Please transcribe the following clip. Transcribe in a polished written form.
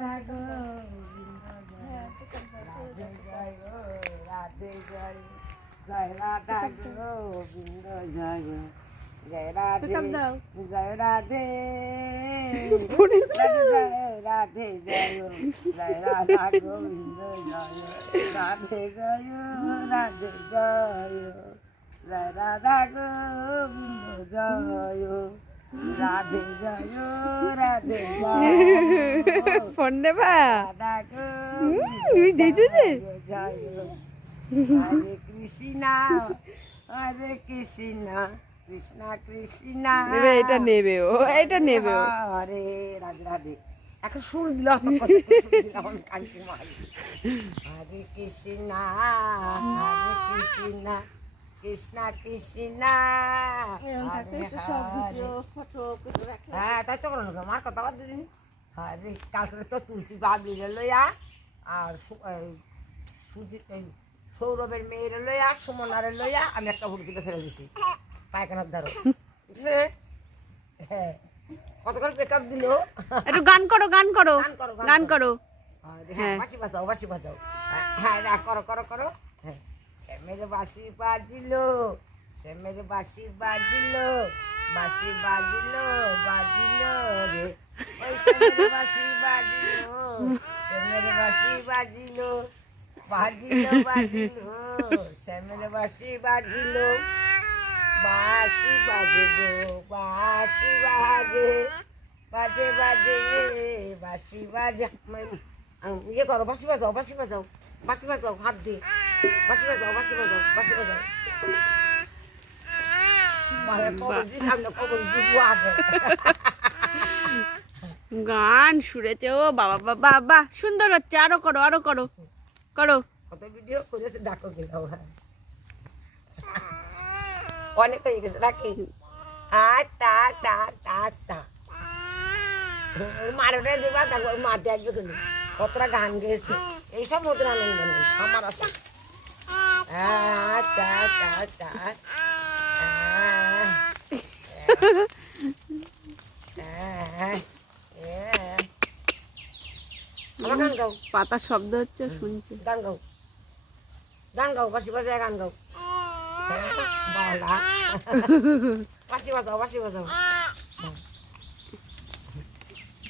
রাধা গোবিন্দ জয় রাধে জয় জয় রাধা গোবিন্দ জয় জয় রাধে জয় রাধে জয় রাধে জয় জয় রাধা গোবিন্দ জয় রাধে জয় রাধে জয় জয় রাধা গোবিন্দ জয় রাধে জয় রাধে জয় phone নেবা রাধা গোবিন্দ জয় হরে কৃষ্ণ হরে কৃষ্ণ কৃষ্ণ কৃষ্ণ নেবে এটা নেবে ও এটা নেবে ও হরে রাধে রাধে এখন সুর দিল কালকে মারি হরে কৃষ্ণ হরে কৃষ্ণ কৃষ্ণ কৃষ্ণ হ্যাঁ তাই তো করো না আমার কথা বাদ দিদি হরে কালকে তো তুলসী বাবলি লইয়া আর সুজিত সৌরভের মেয়ের লইয়া সুমনারে লইয়া আমি একটা হুড়কিতে ছেড়ে দিছি পায়খানার ধারো বুঝলে হ্যাঁ কত করে পেকআপ দিল একটু গান করো গান করো গান করো হ্যাঁ বাঁশি বাজাও হ্যাঁ না করো করো করো হ্যাঁ শ্যামের বাঁশি বাজিল শ্যামের বাঁশি বাজিল বাঁশি বাজিল বাজিল রে ওই শ্যামের বাঁশি বাজিল শ্যামের বাঁশি বাজিল বাজিল বাজিল শ্যামের বাঁশি বাজিল বাঁশি বাজে গো বাঁশি বাজে বাজে বাজে বাঁশি বাজে ইয়ে করো বাঁশি বাজাও বাঁশি বাজাও বাঁশি বাজাও হাত দিয়ে বাঁশি বাজাও বাঁশি বাজাও বাঁশি বাজাও গান শুনেছে ও বাবা বাবা বাবা সুন্দর হচ্ছে আরো করো আরো করো করো কত ভিডিও করেছে দেখো গেলাম অনেক হয়ে গেছে নাকি আচ্ছা আচ্ছা আচ্ছা আচ্ছা মারোটা দেবা তারপর মারতে আসবে কিন্তু কতটা গান গেয়েছে এইসব ওদের আনন্দ নেই আমার আছে আচ্ছা আচ্ছা আচ্ছা আমার গান গাও পাতার শব্দ হচ্ছে শুনছে গান গাও গান গাও বাঁশি বাজায় গান গাও বালা বাঁশি বাজাও বাঁশি বাজাও